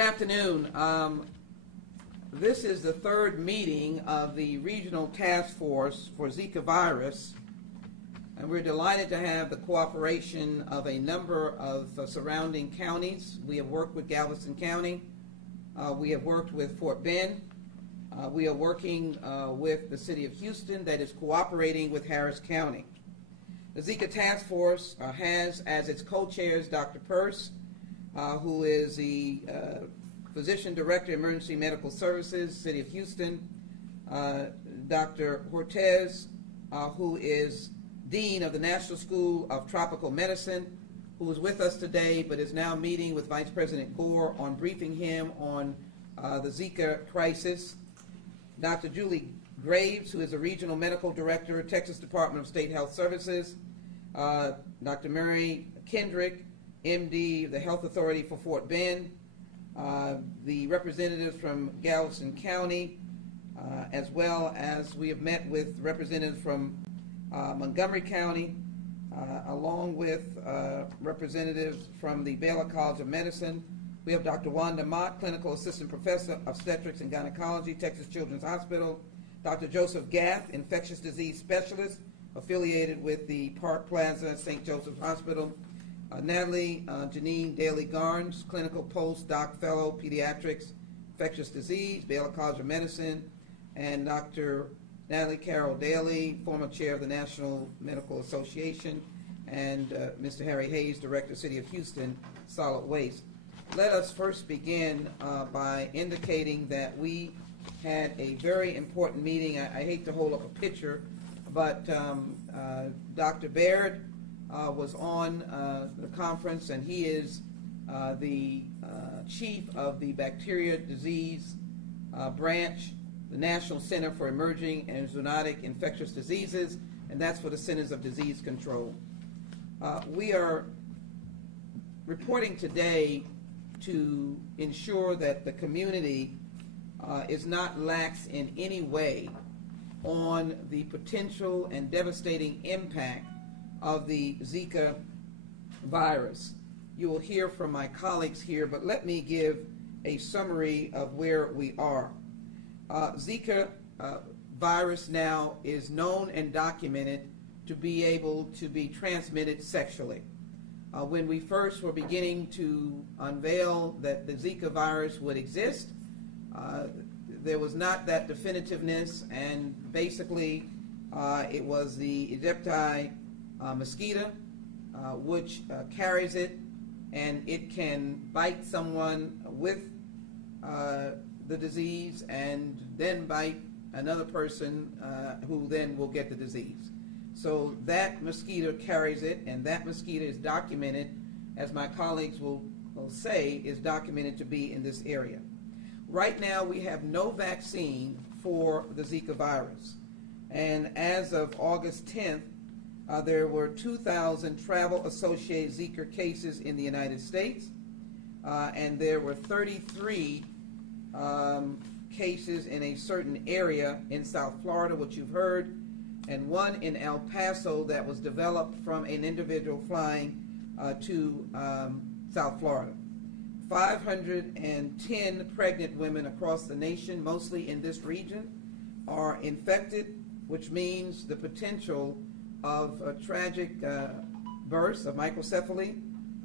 Good afternoon. This is the third meeting of the Regional Task Force for Zika virus, and we're delighted to have the cooperation of a number of surrounding counties. We have worked with Galveston County. We have worked with Fort Bend. We are working with the City of Houston that is cooperating with Harris County. The Zika Task Force has as its co-chairs Dr. Peirce, who is the Physician Director, Emergency Medical Services, City of Houston, Dr. Hortez, who is Dean of the National School of Tropical Medicine, who is with us today but is now meeting with Vice President Gore on briefing him on the Zika crisis. Dr. Julie Graves, who is the Regional Medical Director, Texas Department of State Health Services, Dr. Mary Kendrick, MD, the Health Authority for Fort Bend, the representatives from Galveston County, as well as we have met with representatives from Montgomery County, along with representatives from the Baylor College of Medicine. We have Dr. Wanda Mott, Clinical Assistant Professor of Obstetrics and Gynecology, Texas Children's Hospital, Dr. Joseph Gath, Infectious Disease Specialist, affiliated with the Park Plaza St. Joseph's Hospital, Natalie Janine Daly-Garnes, Clinical Postdoc Fellow, Pediatrics, Infectious Disease, Baylor College of Medicine, and Dr. Natalie Carroll Daly, former Chair of the National Medical Association, and Mr. Harry Hayes, Director, City of Houston, Solid Waste. Let us first begin by indicating that we had a very important meeting. I hate to hold up a picture, but Dr. Baird was on the conference, and he is the chief of the Bacteria Disease branch, the National Center for Emerging and Zoonotic Infectious Diseases, and that's for the Centers of Disease Control. We are reporting today to ensure that the community is not lax in any way on the potential and devastating impact of the Zika virus. You will hear from my colleagues here, but let me give a summary of where we are. Zika virus now is known and documented to be able to be transmitted sexually. When we first were beginning to unveil that the Zika virus would exist, there was not that definitiveness, and basically it was the Aegypti mosquito, which carries it, and it can bite someone with the disease and then bite another person who then will get the disease. So that mosquito carries it, and that mosquito is documented, as my colleagues will say, is documented to be in this area. Right now we have no vaccine for the Zika virus, and as of August 10th, there were 2,000 travel-associated Zika cases in the United States, and there were 33 cases in a certain area in South Florida, which you've heard, and one in El Paso that was developed from an individual flying to South Florida. 510 pregnant women across the nation, mostly in this region, are infected, which means the potential of tragic births of microcephaly,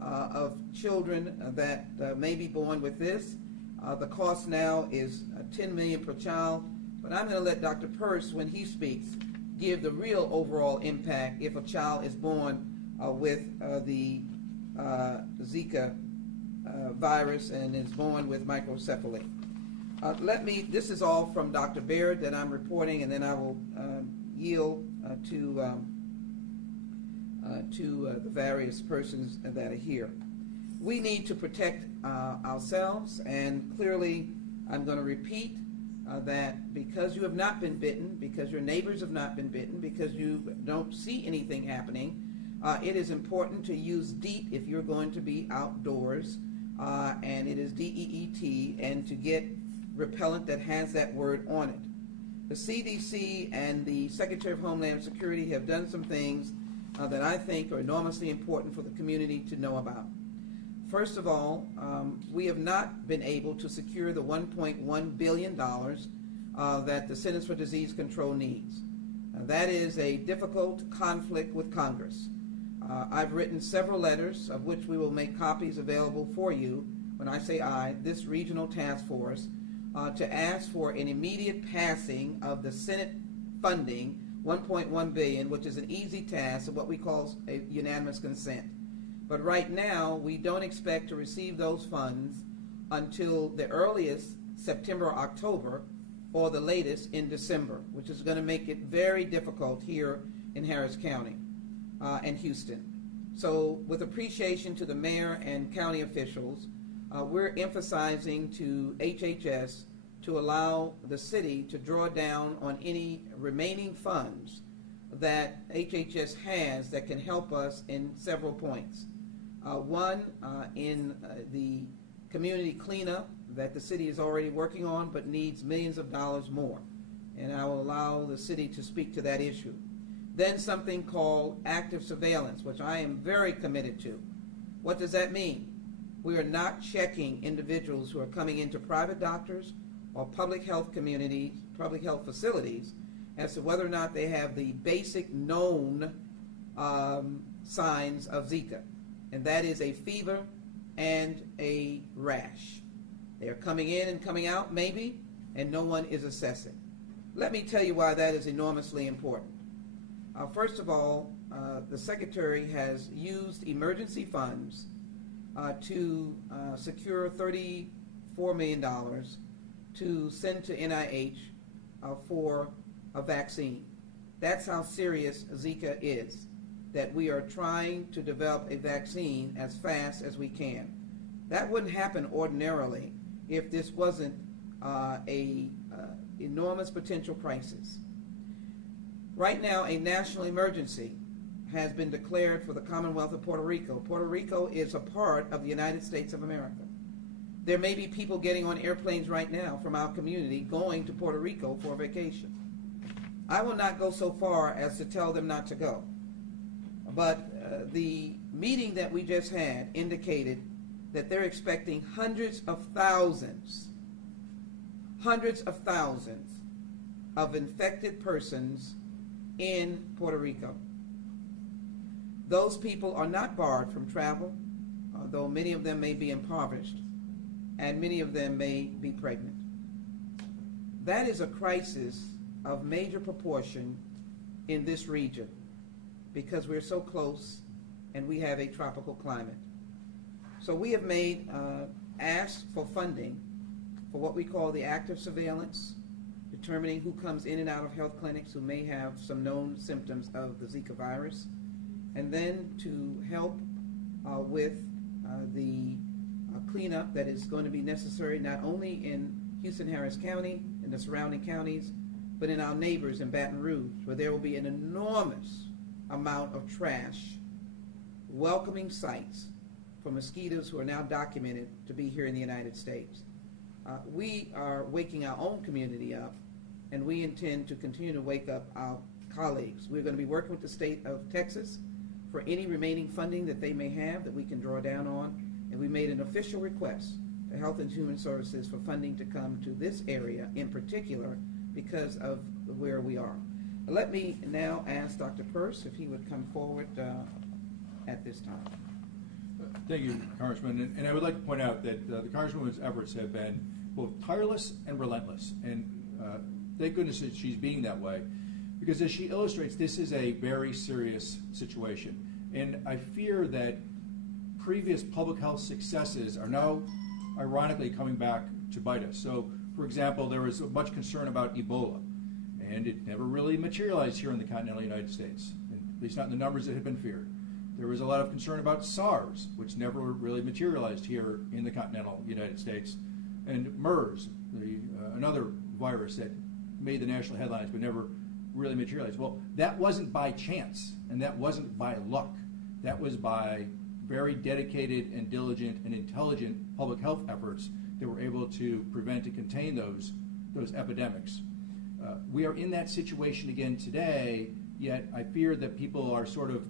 of children that may be born with this. The cost now is $10 million per child, but I'm going to let Dr. Peirce, when he speaks, give the real overall impact if a child is born with the Zika virus and is born with microcephaly. This is all from Dr. Baird that I'm reporting, and then I will yield to the various persons that are here. We need to protect ourselves, and clearly I'm going to repeat that because you have not been bitten, because your neighbors have not been bitten, because you don't see anything happening, it is important to use DEET if you're going to be outdoors, and it is DEET, and to get repellent that has that word on it. The CDC and the Secretary of Homeland Security have done some things that I think are enormously important for the community to know about. First of all, we have not been able to secure the $1.1 billion that the Centers for Disease Control needs. That is a difficult conflict with Congress. I've written several letters, of which we will make copies available for you, when I say I, this regional task force, to ask for an immediate passing of the Senate funding, $1.1 billion, which is an easy task of what we call a unanimous consent. But right now, we don't expect to receive those funds until the earliest September or October, or the latest in December, which is going to make it very difficult here in Harris County and Houston. So with appreciation to the mayor and county officials, we're emphasizing to HHS to allow the city to draw down on any remaining funds that HHS has that can help us in several points. One, in the community cleanup that the city is already working on but needs millions of dollars more. And I will allow the city to speak to that issue. Then something called active surveillance, which I am very committed to. What does that mean? We are not checking individuals who are coming into private doctors or public health communities, public health facilities, as to whether or not they have the basic known signs of Zika. And that is a fever and a rash. They are coming in and coming out, maybe, and no one is assessing. Let me tell you why that is enormously important. First of all, the Secretary has used emergency funds to secure $34 million to send to NIH for a vaccine. That's how serious Zika is, that we are trying to develop a vaccine as fast as we can. That wouldn't happen ordinarily if this wasn't a enormous potential crisis. Right now, a national emergency has been declared for the Commonwealth of Puerto Rico. Puerto Rico is a part of the United States of America. There may be people getting on airplanes right now from our community going to Puerto Rico for a vacation. I will not go so far as to tell them not to go. But the meeting that we just had indicated that they're expecting hundreds of thousands of infected persons in Puerto Rico. Those people are not barred from travel, although many of them may be impoverished, and many of them may be pregnant. That is a crisis of major proportion in this region because we're so close and we have a tropical climate. So we have made asks for funding for what we call the active surveillance, determining who comes in and out of health clinics who may have some known symptoms of the Zika virus, and then to help with the cleanup that is going to be necessary not only in Houston-Harris County and the surrounding counties, but in our neighbors in Baton Rouge, where there will be an enormous amount of trash welcoming sites for mosquitoes who are now documented to be here in the United States. We are waking our own community up, and we intend to continue to wake up our colleagues. We're going to be working with the state of Texas for any remaining funding that they may have that we can draw down on, and we made an official request to Health and Human Services for funding to come to this area in particular because of where we are. Let me now ask Dr. Peirce if he would come forward at this time. Thank you, Congressman. And I would like to point out that the Congresswoman's efforts have been both tireless and relentless. And thank goodness that she's being that way, because as she illustrates, this is a very serious situation. And I fear that previous public health successes are now ironically coming back to bite us. So, for example, there was much concern about Ebola, and it never really materialized here in the continental United States, at least not in the numbers that had been feared. There was a lot of concern about SARS, which never really materialized here in the continental United States, and MERS, another virus that made the national headlines but never really materialized. Well, that wasn't by chance, and that wasn't by luck. That was by very dedicated and diligent and intelligent public health efforts that were able to prevent and contain those epidemics. We are in that situation again today, yet I fear that people are sort of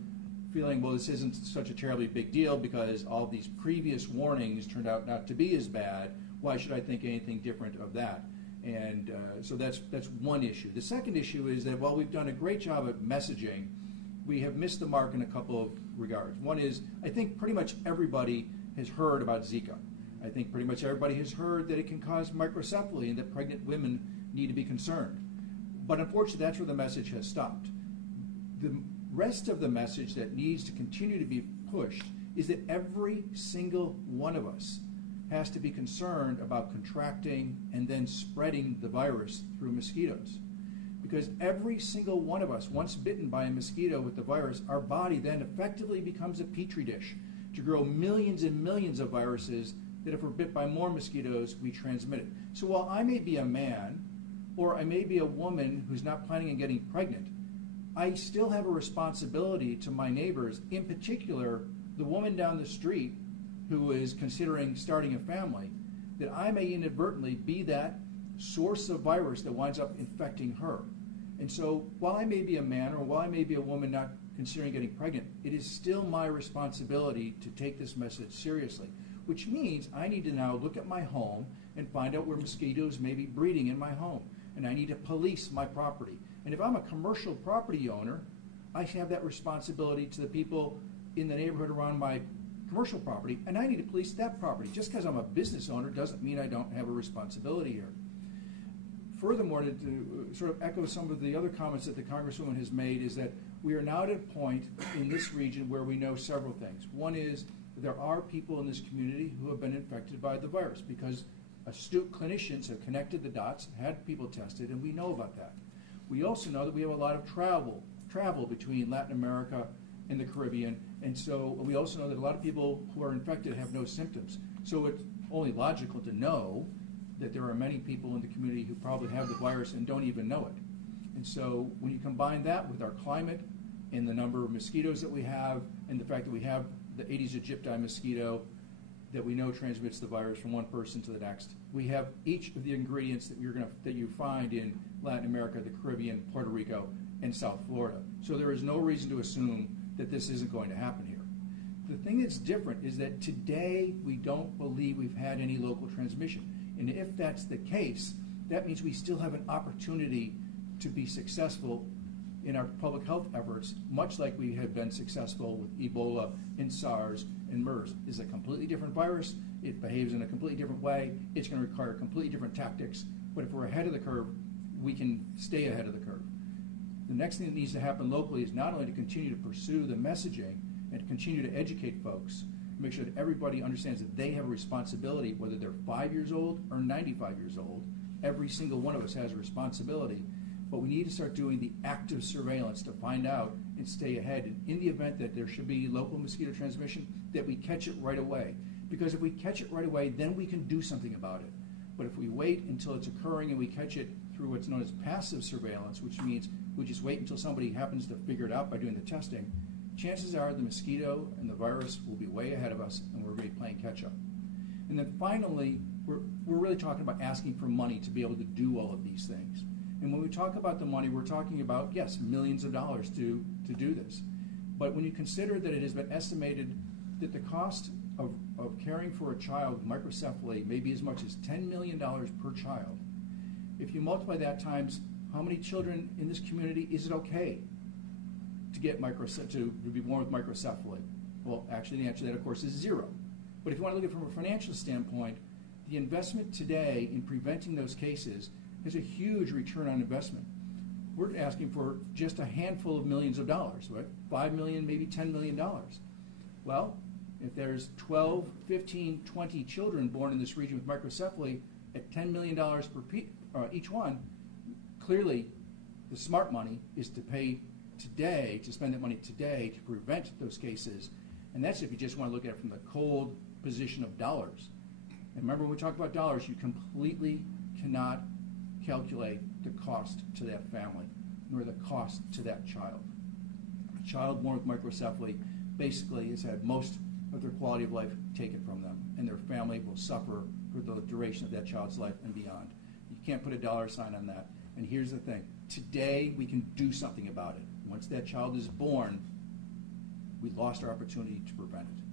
feeling, well, this isn't such a terribly big deal because all these previous warnings turned out not to be as bad. Why should I think anything different of that? And so that's one issue. The second issue is that while we've done a great job at messaging, we have missed the mark in a couple of regards. One is, I think pretty much everybody has heard about Zika. I think pretty much everybody has heard that it can cause microcephaly and that pregnant women need to be concerned. But unfortunately, that's where the message has stopped. The rest of the message that needs to continue to be pushed is that every single one of us has to be concerned about contracting and then spreading the virus through mosquitoes. Because every single one of us, once bitten by a mosquito with the virus, our body then effectively becomes a petri dish to grow millions and millions of viruses that if we're bit by more mosquitoes, we transmit it. So while I may be a man, or I may be a woman who's not planning on getting pregnant, I still have a responsibility to my neighbors, in particular, the woman down the street who is considering starting a family, that I may inadvertently be that source of virus that winds up infecting her. And so while I may be a man or while I may be a woman not considering getting pregnant, it is still my responsibility to take this message seriously, which means I need to now look at my home and find out where mosquitoes may be breeding in my home. And I need to police my property. And if I'm a commercial property owner, I have that responsibility to the people in the neighborhood around my commercial property, and I need to police that property. Just because I'm a business owner doesn't mean I don't have a responsibility here. Furthermore, to sort of echo some of the other comments that the Congresswoman has made, is that we are now at a point in this region where we know several things. One is there are people in this community who have been infected by the virus because astute clinicians have connected the dots, had people tested, and we know about that. We also know that we have a lot of travel between Latin America and the Caribbean, and so we also know that a lot of people who are infected have no symptoms. So it's only logical to know that there are many people in the community who probably have the virus and don't even know it. And so when you combine that with our climate and the number of mosquitoes that we have and the fact that we have the Aedes aegypti mosquito that we know transmits the virus from one person to the next, we have each of the ingredients that you find in Latin America, the Caribbean, Puerto Rico, and South Florida. So there is no reason to assume that this isn't going to happen here. The thing that's different is that today we don't believe we've had any local transmission. And if that's the case, that means we still have an opportunity to be successful in our public health efforts, much like we have been successful with Ebola and SARS and MERS. It's a completely different virus. It behaves in a completely different way. It's going to require completely different tactics. But if we're ahead of the curve, we can stay ahead of the curve. The next thing that needs to happen locally is not only to continue to pursue the messaging and to continue to educate folks, make sure that everybody understands that they have a responsibility, whether they're 5 years old or 95 years old. Every single one of us has a responsibility. But we need to start doing the active surveillance to find out and stay ahead. And in the event that there should be local mosquito transmission, that we catch it right away. Because if we catch it right away, then we can do something about it. But if we wait until it's occurring and we catch it through what's known as passive surveillance, which means we just wait until somebody happens to figure it out by doing the testing, chances are the mosquito and the virus will be way ahead of us and we're going to be playing catch up. And then finally, we're really talking about asking for money to be able to do all of these things. And when we talk about the money, we're talking about, yes, millions of dollars to do this. But when you consider that it has been estimated that the cost of caring for a child with microcephaly may be as much as $10 million per child, if you multiply that times how many children in this community is it okay to get to be born with microcephaly? Well, actually, the answer to that, of course, is zero. But if you want to look at it from a financial standpoint, the investment today in preventing those cases has a huge return on investment. We're asking for just a handful of millions of dollars, right? 5 million, maybe $10 million. Well, if there's 12, 15, 20 children born in this region with microcephaly at $10 million per each one, clearly the smart money is to pay today, to spend that money today to prevent those cases. And that's if you just want to look at it from the cold position of dollars. And remember, when we talk about dollars, you completely cannot calculate the cost to that family, nor the cost to that child. A child born with microcephaly basically has had most of their quality of life taken from them, and their family will suffer for the duration of that child's life and beyond. You can't put a dollar sign on that. And here's the thing. Today, we can do something about it. Once that child is born, we lost our opportunity to prevent it.